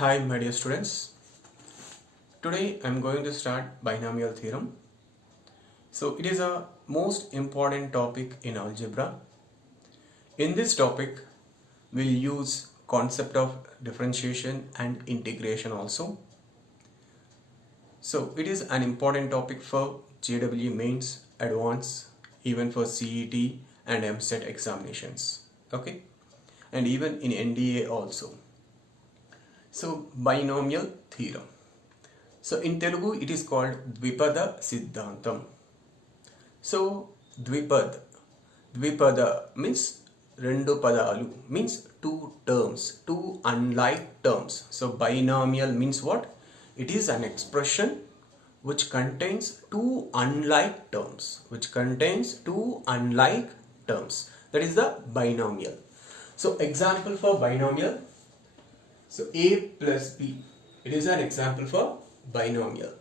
Hi my dear students, today I am going to start binomial theorem. So it is a most important topic in algebra. In this topic we'll use concept of differentiation and integration also. So it is an important topic for JEE mains, advanced, even for CET and MSET examinations. Okay, and even in NDA also. So binomial theorem. So in Telugu it is called Dvipada Siddhantam. So Dvipada means rendu padalu, means two terms, two unlike terms. So binomial means what? It is an expression which contains two unlike terms, That is the binomial. So example for binomial. So a plus b, it is an example for binomial.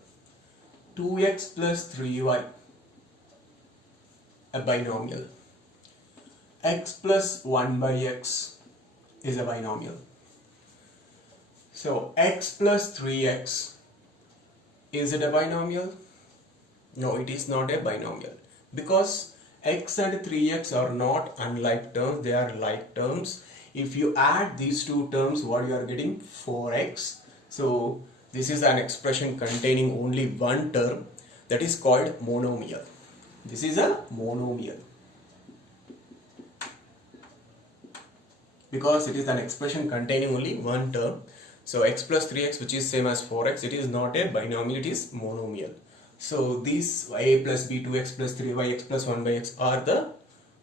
2x plus 3y, a binomial. X plus 1 by x is a binomial. So x plus 3x, is it a binomial? No, it is not a binomial, because x and 3x are not unlike terms, they are like terms. If you add these two terms, what you are getting? 4x. So this is an expression containing only one term, that is called monomial. This is a monomial, because it is an expression containing only one term. So x plus 3x, which is same as 4x, it is not a binomial, it is monomial. So these a plus b, 2x plus 3y, x plus 1 by x are the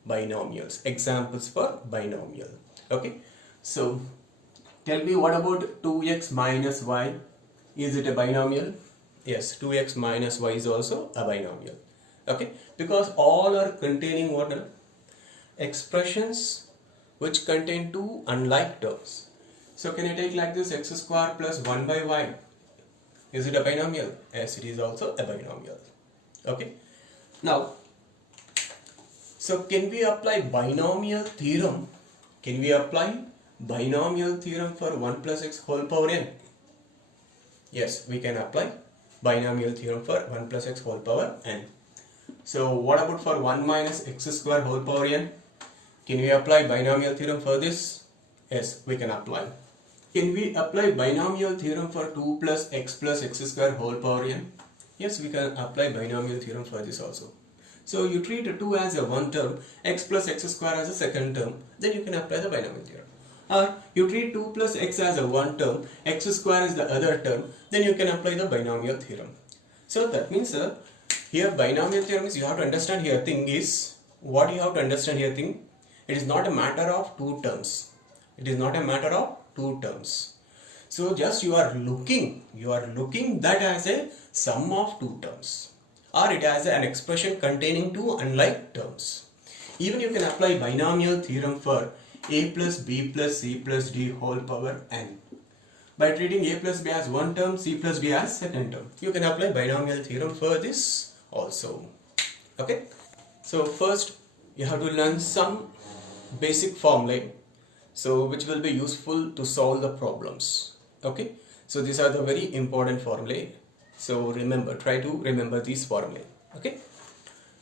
binomials, examples for binomial. Okay, so tell me, what about 2x minus y? Is it a binomial? Yes, 2x minus y is also a binomial. Okay, because all are containing what? Expressions which contain two unlike terms. So can I take like this, x square plus 1 by y? Is it a binomial? Yes, it is also a binomial. Okay, now, so can we apply binomial theorem? Can we apply binomial theorem for 1 plus x whole power n? Yes, we can apply binomial theorem for 1 plus x whole power n. So what about for 1 minus x square whole power n? Can we apply binomial theorem for this? Yes, we can apply. Can we apply binomial theorem for 2 plus x square whole power n? Yes, we can apply binomial theorem for this also. So you treat 2 as a one term, x plus x square as a second term, then you can apply the binomial theorem. Or you treat 2 plus x as a one term, x square is the other term, then you can apply the binomial theorem. So that means here binomial theorem is, you have to understand here thing is, what you have to understand here thing, it is not a matter of two terms. It is not a matter of two terms. So just you are looking that as a sum of two terms, or it has an expression containing two unlike terms. Even you can apply binomial theorem for a plus b plus c plus d whole power n. By treating a plus b as one term, c plus d as second term, you can apply binomial theorem for this also. Okay, so first you have to learn some basic formulae, so which will be useful to solve the problems. Okay, so these are the very important formulae. So remember, try to remember these formulae. Okay,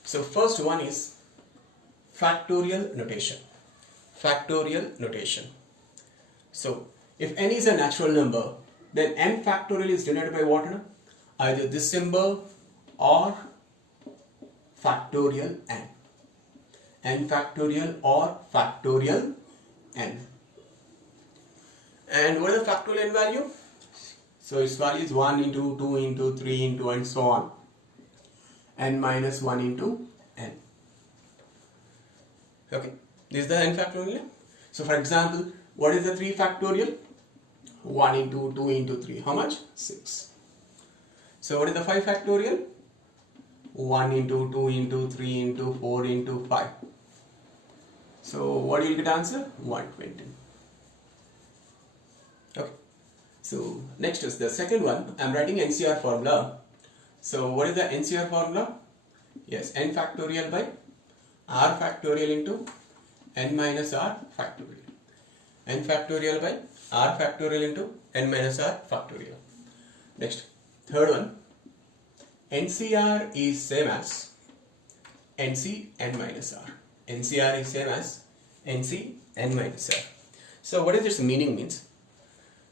so first one is factorial notation. Factorial notation. So if n is a natural number, then n factorial is denoted by what? Either this symbol or factorial n. N factorial or factorial n. And what is the factorial n value? So its value is 1 into 2 into 3 into and so on. N minus 1 into n. Okay, this is the n factorial. So for example, what is the 3 factorial? 1 into 2 into 3. How much? 6. So what is the 5 factorial? 1 into 2 into 3 into 4 into 5. So what do you get answer? 120. Okay. So next is the second one. I am writing NCR formula. So what is the NCR formula? Yes, n factorial by r factorial into n minus r factorial. N factorial by r factorial into n minus r factorial. Next, third one, NCR is same as NC n minus r. NCR is same as NC n minus r. So what is its meaning means?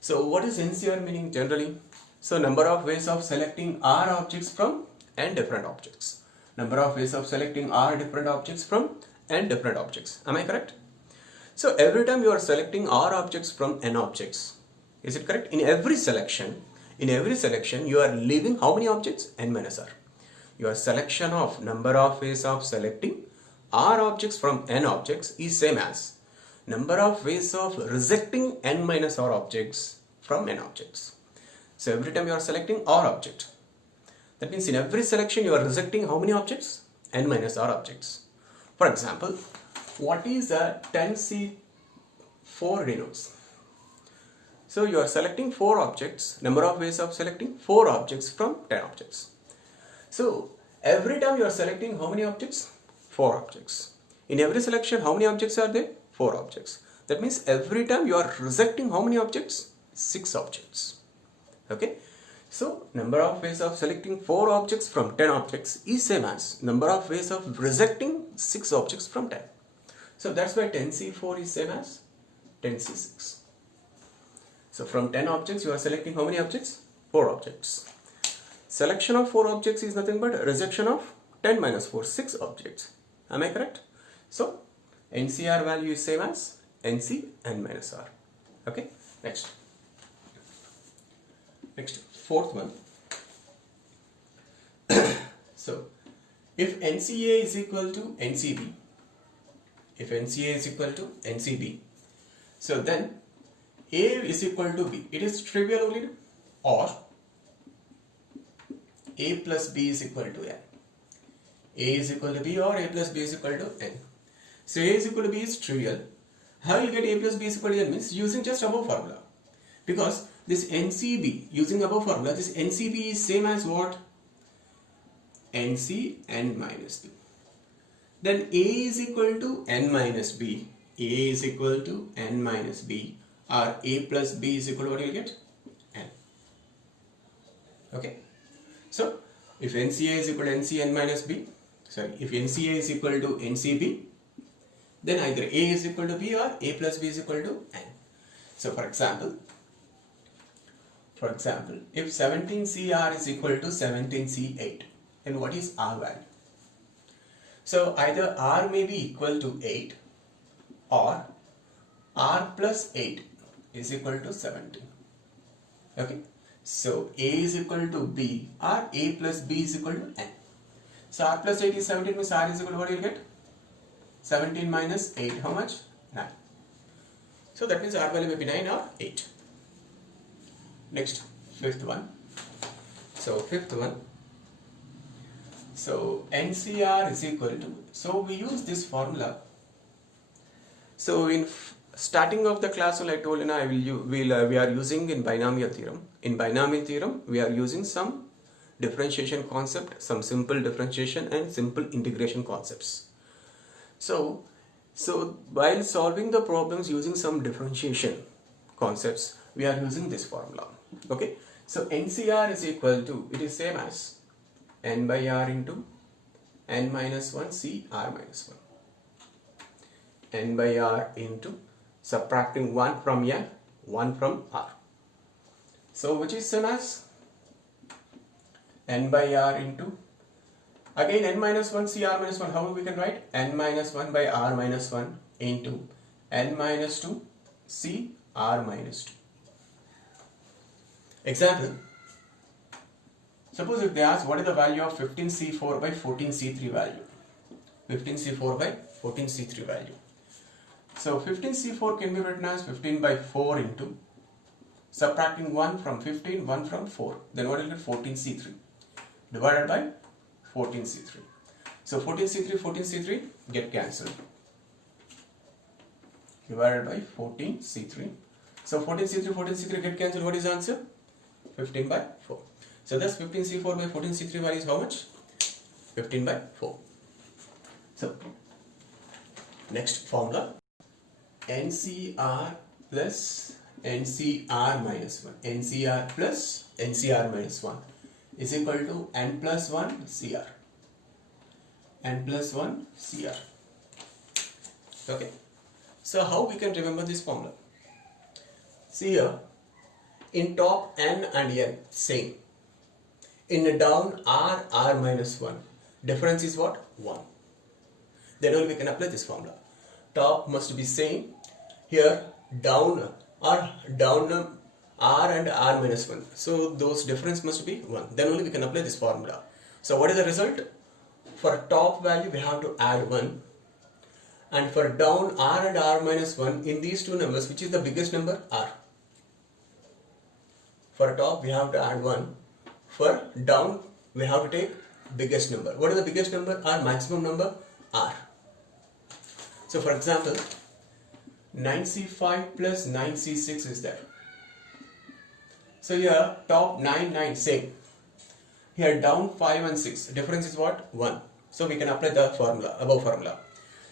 So what is NCR meaning generally? So number of ways of selecting r objects from n different objects. Number of ways of selecting r different objects from n different objects. Am I correct? So every time you are selecting r objects from n objects, is it correct? In every selection you are leaving how many objects? N minus r. Your selection of number of ways of selecting r objects from n objects is same as number of ways of rejecting n minus r objects from n objects. So every time you are selecting r object, that means in every selection you are rejecting how many objects? N minus r objects. For example, what is a 10C4 denotes? So you are selecting 4 objects, number of ways of selecting 4 objects from 10 objects. So every time you are selecting how many objects? 4 objects. In every selection how many objects are there? 4 objects. That means every time you are rejecting how many objects? 6 objects. Okay. So number of ways of selecting 4 objects from 10 objects is same as number of ways of rejecting 6 objects from 10. So that's why 10C4 is same as 10C6. So from 10 objects you are selecting how many objects? 4 objects. Selection of 4 objects is nothing but rejection of 10 minus 4, 6 objects. Am I correct? So NCR value is same as NC n minus r. Okay. Next, fourth one. So if NCA is equal to NCB, so then A is equal to B. It is trivial only, or A plus B is equal to N. A is equal to B or A plus B is equal to N. So A is equal to B is trivial. How you get A plus B is equal to N means using just above formula. Because this NCB, using above formula, this NCB is same as what? NC n minus B. Then A is equal to n minus B. A is equal to n minus B. Or A plus B is equal to what you will get? N. Okay. So if NCA is equal to NC n minus B, if NCA is equal to NCB, then either A is equal to B or A plus B is equal to N. So for example, if 17CR is equal to 17C8, then what is R value? So either R may be equal to 8 or R plus 8 is equal to 17. Okay. So A is equal to B or A plus B is equal to N. So R plus 8 is 17 means R is equal to what you will get? 17 minus 8, how much? 9. So that means R value may be 9 or 8. Next, fifth one. So NCR is equal to, so we use this formula. So in starting of the class, I told you we are using in binomial theorem. In binomial theorem, we are using some differentiation concept, some simple differentiation and simple integration concepts. So while solving the problems using some differentiation concepts, we are using this formula. Okay. So NCR is equal to, it is same as n by r into n minus 1 c r minus 1. N by r into subtracting 1 from n, 1 from r. So which is same as n by r into, again n minus 1 c r minus 1, how we can write? N minus 1 by r minus 1 into n minus 2 c r minus 2. Example, suppose if they ask what is the value of 15C4 by 14C3 value. 15C4 by 14C3 value. So 15C4 can be written as 15 by 4 into subtracting 1 from 15, 1 from 4. Then what will get? 14C3 divided by 14C3. So 14C3 get cancelled. Divided by 14C3. So 14C3 get cancelled. What is the answer? 15 by 4. So thus 15C4 by 14C3 value is how much? 15 by 4. So next formula, NCR plus NCR minus 1, NCR plus NCR minus 1 is equal to N plus 1 CR, N plus 1 CR. Okay, so how we can remember this formula? See here, in top N and N same, in the down R minus 1, difference is what? 1. Then only we can apply this formula. Top must be same, here down R and R minus 1, so those difference must be 1. Then only we can apply this formula. So what is the result? For top value we have to add 1, and for down R and R minus 1, in these two numbers, which is the biggest number? R. For top we have to add 1, for down we have to take biggest number. What is the biggest number? Our maximum number? R. So for example, 9C5 plus 9C6 is there. So here top 9 same, here down 5 and 6, difference is what? 1. So we can apply the formula, above formula.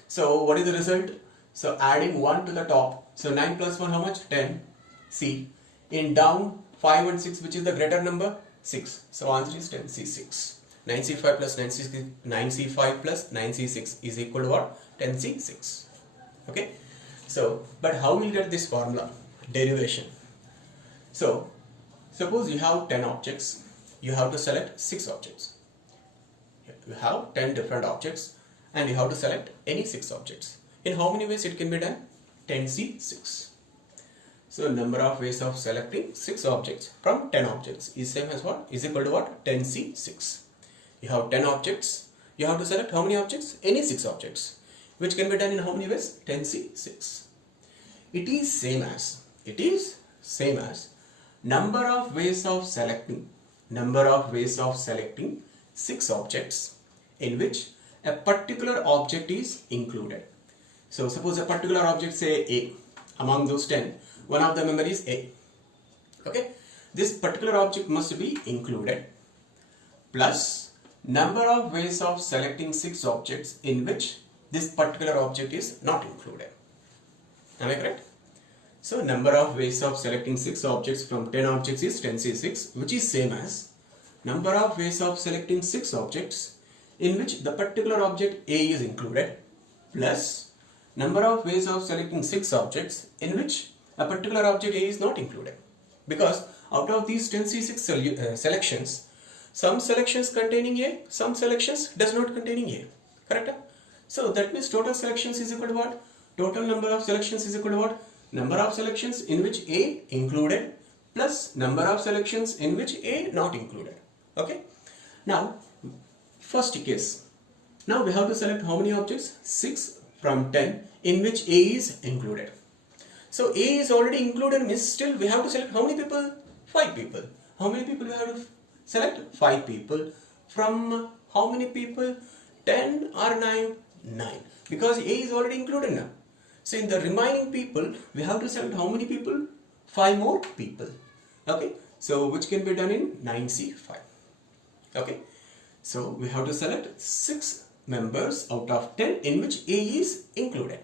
So what is the result? So adding 1 to the top, so 9 plus 1 how much? 10. C. In down 5 and 6, which is the greater number? 6. So answer is 10C6. 9C5 plus 9C5 plus 9C6 is equal to what? 10C6. Okay. So, but how we will get this formula? Derivation. So, suppose you have 10 objects, you have to select 6 objects. You have 10 different objects and you have to select any 6 objects. In how many ways it can be done? 10C6. So, number of ways of selecting 6 objects from 10 objects is same as what? Is equal to what? 10C6. You have 10 objects, you have to select how many objects? Any 6 objects. Which can be done in how many ways? 10C6. It is same as number of ways of selecting 6 objects in which a particular object is included. So suppose a particular object, say A, among those 10, one of the member is A. Okay, this particular object must be included, plus number of ways of selecting 6 objects in which this particular object is not included. Am I correct? So number of ways of selecting 6 objects from 10 objects is 10C6, which is same as number of ways of selecting 6 objects in which the particular object A is included, plus number of ways of selecting 6 objects in which a particular object A is not included. Because out of these 10C6 selections, some selections containing A, some selections does not containing A. Correct? So that means total selections is equal to what? Total number of selections is equal to what? Number of selections in which A included plus number of selections in which A not included. Okay. Now, first case. Now we have to select how many objects? 6 from 10 in which A is included. So A is already included means still we have to select how many people? 5 people. How many people we have to select? 5 people. From how many people? 10 or 9? 9. Because A is already included now. So in the remaining people, we have to select how many people? 5 more people. Okay. So which can be done in 9C5. Okay. So we have to select 6 members out of 10 in which A is included.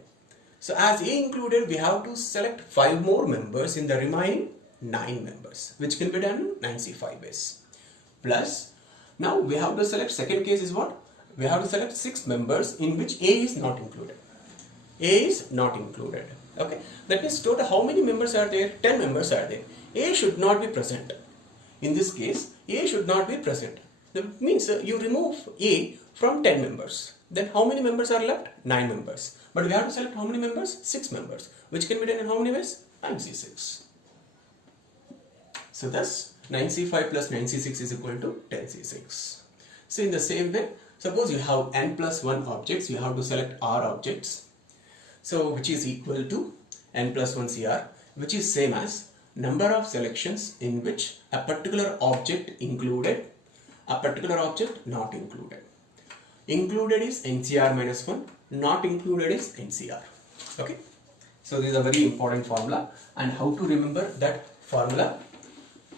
So as A included, we have to select 5 more members in the remaining 9 members, which can be done in 9C5 ways. Plus, now we have to select, second case is what? We have to select 6 members in which A is not included. A is not included. Okay. That means total how many members are there? 10 members are there. A should not be present. In this case, A should not be present. That means you remove A from 10 members. Then how many members are left? 9 members. But we have to select how many members? 6 members. Which can be done in how many ways? 9C6. So thus 9C5 plus 9C6 is equal to 10C6. So in the same way, suppose you have n plus 1 objects, you have to select R objects. So which is equal to n plus 1 CR, which is same as number of selections in which a particular object included, a particular object not included. Included is NCR minus 1, not included is NCR. Okay. So this is a very important formula, and how to remember that formula.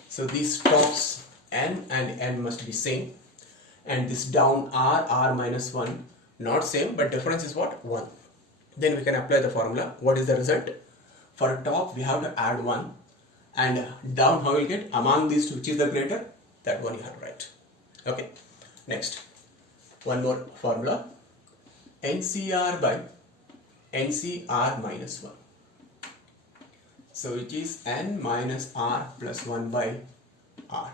So these tops n and n must be same, and this down R minus 1 not same, but difference is what? 1. Then we can apply the formula. What is the result? For top we have to add 1, and down how we will get among these two which is the greater, that one you have to write. Okay, next one more formula, NCR by NCR minus 1. So it is n minus r plus 1 by r.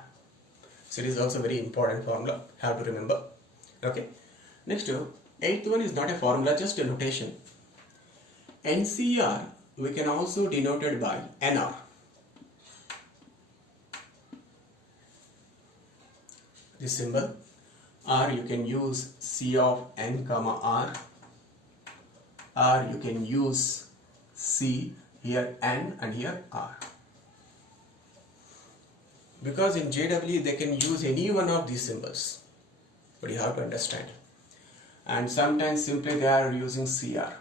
So it is also very important formula, have to remember. Okay, next eighth one is not a formula, just a notation. NCR we can also denote it by NR. This symbol, R you can use C of n comma R, or you can use C, here n and here R. Because in JW they can use any one of these symbols, but you have to understand. And sometimes simply they are using CR,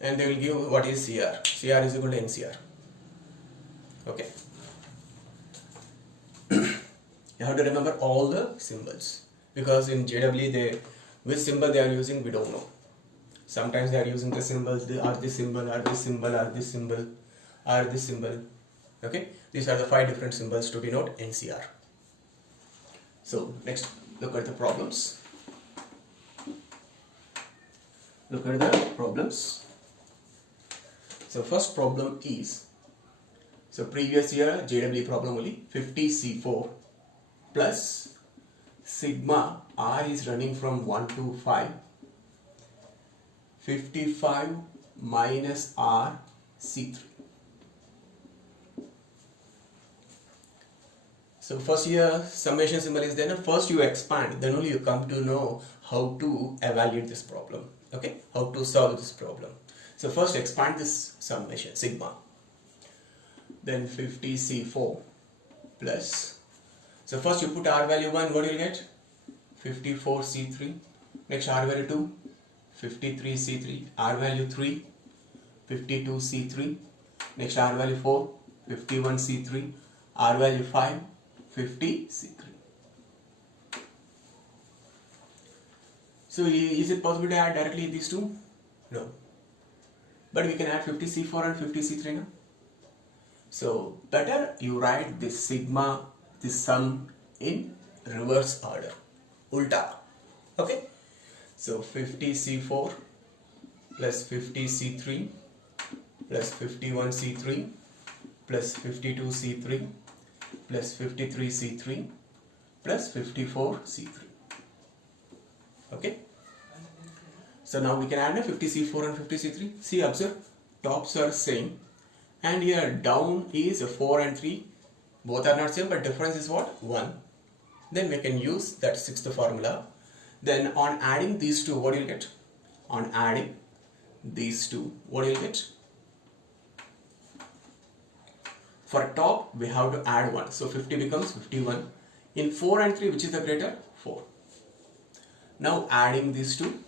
and they will give what is CR. CR is equal to NCR. Okay. You have to remember all the symbols, because in JW which symbol they are using we don't know. Sometimes they are using the symbols, they are this symbol, or this symbol, or this symbol, or this symbol. Okay, these are the 5 different symbols to denote NCR. So next, look at the problems. Look at the problems. So first problem is, so previous year JW problem only, 50C4 plus sigma r is running from 1 to 5, 55 minus r C3. So first year summation symbol is there, first you expand, then only you come to know how to evaluate this problem. Okay, how to solve this problem. So first expand this summation sigma, then 50C4 plus, so first you put r value 1, what do you get? 54C3. Next r value 2, 53C3. R value 3, 52C3. Next r value 4, 51C3. R value 5, 50C3. So is it possible to add directly these two? No. But we can add 50C4 and 50C3 now. So better you write this sigma, this sum in reverse order, ulta. Okay. So 50C4 plus 50C3 plus 51C3 plus 52C3 plus 53C3 plus 54C3. Okay. So now we can add a 50C4 and 50C3. See, observe, tops are same, and here down is 4 and 3. Both are not same, but difference is what? 1. Then we can use that sixth formula. Then on adding these two, what do you get? On adding these two, what do you get? For top, we have to add 1. So 50 becomes 51. In 4 and 3, which is the greater? 4. Now adding these two,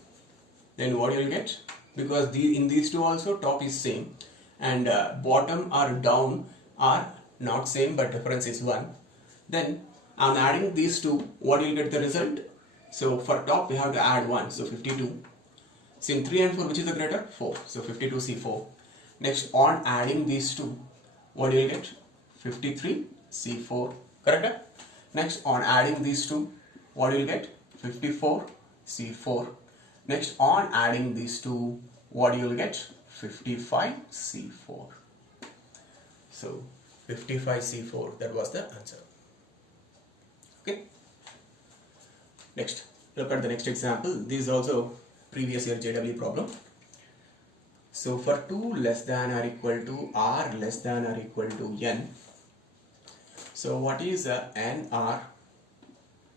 then what you will get? Because in these two also top is same, and bottom or down are not same, but difference is 1. Then on adding these two, what you will get the result? So for top we have to add 1, so 52. So in 3 and 4, which is the greater? 4. So 52C4. Next, on adding these two, what do you get? 53C4. Correct? Next, on adding these two, what do you get? 54C4. Next, on adding these two, what you will get? 55C4. So 55C4, that was the answer. Okay. Next, look at the next example. This is also previous year JW problem. So for 2 less than or equal to r less than or equal to n. So what is nr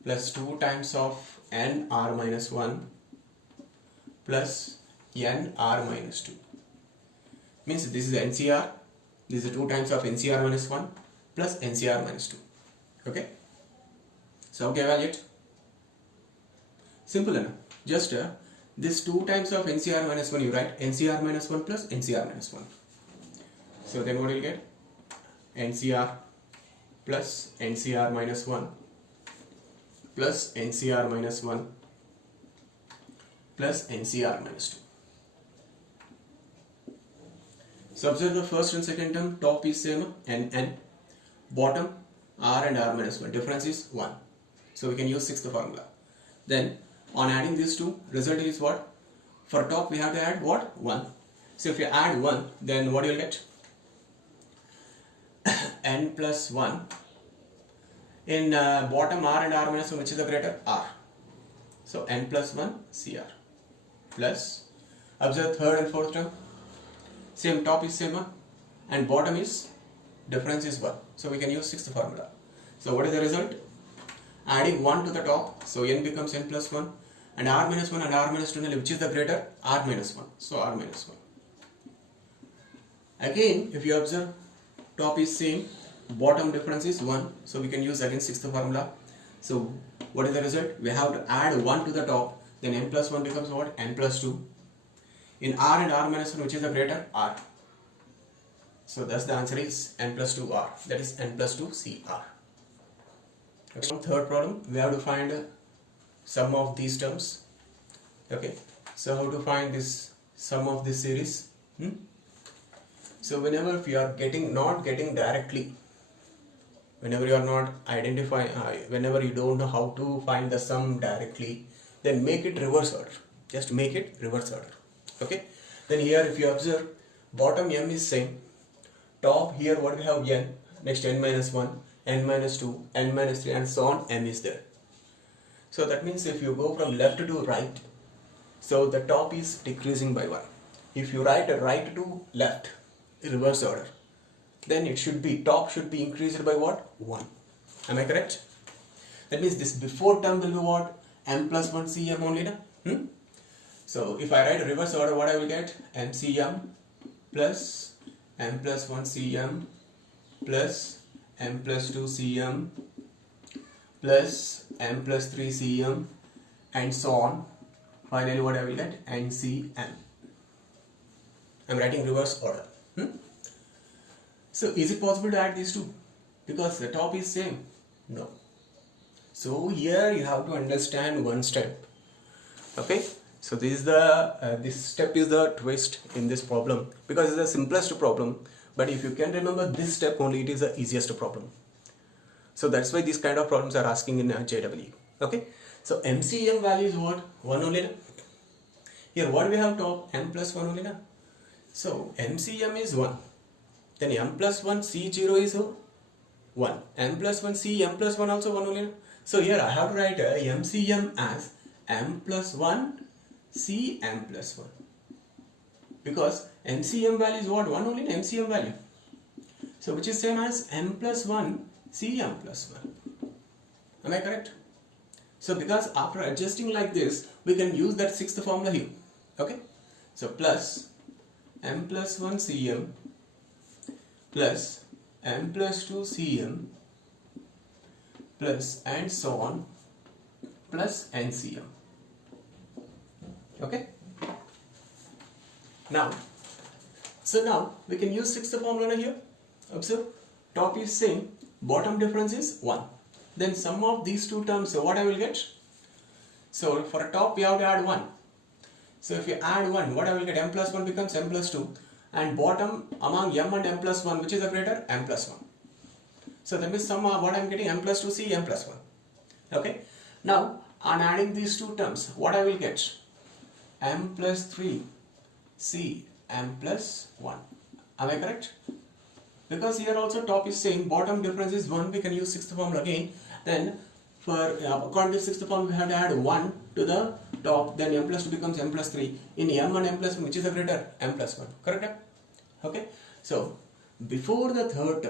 plus 2 times of nr minus 1 plus nr minus 2. Means this is NCR. This is 2 times of NCR minus 1 plus NCR minus 2. Okay. So how to evaluate? Simple enough. Just this 2 times of NCR minus 1 you write NCR minus 1 plus NCR minus 1. So then what do you get? NCR plus NCR minus 1 plus NCR minus 1 plus NCR minus 2. So observe the first and second term, top is same n, bottom r and r minus 1, difference is 1. So we can use sixth formula. Then on adding these two, result is what? For top we have to add what? 1. So if you add 1, then what you will get? N plus 1. In bottom r and r minus 1, which is the greater? R. So n plus 1 CR plus, observe third and fourth term, same, top is same and bottom is, difference is 1. So we can use sixth formula. So what is the result? Adding 1 to the top, so n becomes n plus 1 and r minus 1 and r minus 2, which is the greater? R minus 1. So r minus 1. Again, if you observe, top is same, bottom difference is 1. So we can use again sixth formula. So what is the result? We have to add 1 to the top, then n plus 1 becomes what? N plus 2. In r and r minus 1, which is the greater? R. So thus the answer is n plus 2r, that is n plus 2 CR. Okay. Third problem, we have to find sum of these terms. Okay, so how to find this sum of this series? So whenever you are not getting directly, whenever you are not identifying, whenever you don't know how to find the sum directly, then make it reverse order. Just make it reverse order. Okay, then here if you observe, bottom m is same, top here what we have? N, next n minus 1, n minus 2, n minus 3 and so on, m is there. So that means if you go from left to right, so the top is decreasing by 1. If you write right to left, reverse order, then it should be, top should be increased by what? 1. Am I correct? That means this before term will be what? M plus 1 CM only na? So if I write reverse order, what I will get? MCM plus M plus 1 CM plus M plus 2 CM plus M plus 3 CM and so on. Finally what I will get? NCM. I am writing reverse order. So is it possible to add these two? Because the top is same? No. So here you have to understand one step. Okay. So this is the this step is the twist in this problem, because it's the simplest problem. But if you can remember this step only, it is the easiest problem. So that's why these kind of problems are asking in JW. Okay. So MCM value is what? 1 only na? Here what we have top? M plus 1 only na? So MCM is 1. Then M plus 1 C0 is 1. M plus 1 C M plus 1 also 1 only na? So here I have to write MCM as M plus 1 C M plus 1. Because MCM value is what? 1 only na? MCM value. So which is same as M plus 1 C M plus 1. Am I correct? So because after adjusting like this, we can use that sixth formula here. Okay. So plus M plus 1 CM plus M plus 2 CM plus and so on plus NCM. Okay. Now we can use sixth formula here. Observe, top is same, bottom difference is 1. Then sum of these two terms, so what I will get? So for top we have to add 1. So if you add 1, what I will get? M plus 1 becomes M plus 2. And bottom among M and M plus 1, which is the greater? M plus 1. So that means sum of what I am getting? M plus 2 C M plus 1. Okay. Now on adding these two terms, what I will get? M plus 3 C M plus 1. Am I correct? Because here also top is same, bottom difference is 1, we can use sixth formula again. Then for according to sixth formula, we have to add 1 to the top, then M plus 2 becomes M plus 3. In M and M plus 1, which is the greater? M plus 1. Correct? Okay. So before the third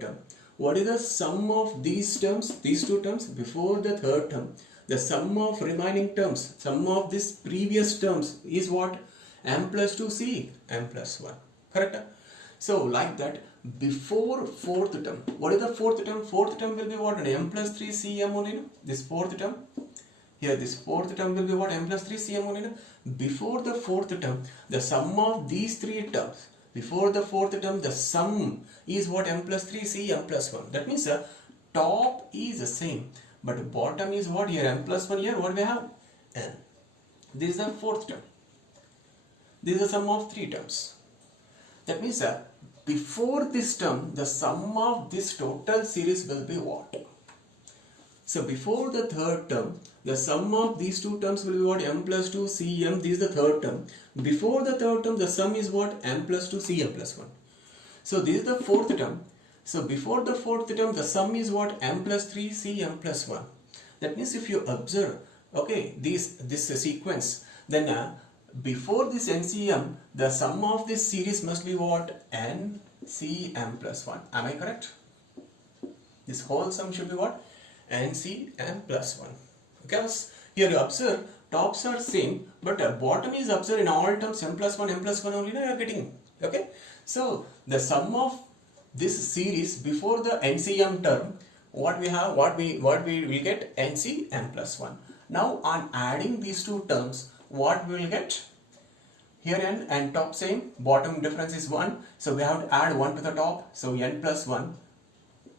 term, what is the sum of these terms, these two terms? Before the third term, the sum of remaining terms, sum of this previous terms is what? M plus 2 C M plus 1. Correct? So like that, before fourth term, what is the fourth term? Fourth term will be what? M plus 3 CM only. This fourth term. Here this fourth term will be what? M plus 3 CM only. Before the fourth term, the sum of these three terms. Before the fourth term, the sum is what? M plus 3 C M plus 1. That means top is the same, but bottom is what? Here M plus 1. Here what we have? N. This is the fourth term. This is the sum of three terms. That means before this term, the sum of this total series will be what? So before the third term, the sum of these two terms will be what? M plus 2 Cm. This is the third term. Before the third term, the sum is what? M plus 2 Cm plus 1. So this is the fourth term. So before the fourth term, the sum is what? M plus 3 Cm plus 1. That means if you observe, okay, this sequence, then before this NCM, the sum of this series must be what? NCM plus 1. Am I correct? This whole sum should be what? NCM plus 1. Okay, here you observe tops are same, but bottom is observed in all terms m plus 1 only. Now you are getting. Okay, so the sum of this series before the NCM term, what we have, what we will get? NCM plus 1. Now on adding these two terms, what we will get? Here n and top same, bottom difference is 1, so we have to add 1 to the top, so n plus 1,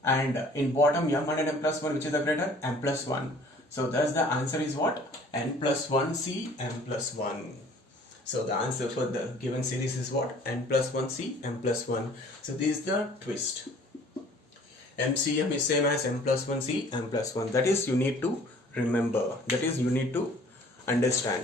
and in bottom m and n plus 1, which is the greater? M plus 1. So thus the answer is what? N plus 1 C M plus 1. So the answer for the given series is what? N plus 1 C M plus 1. So this is the twist. MCM is same as M plus 1 C M plus 1. That is you need to remember. That is you need to understand.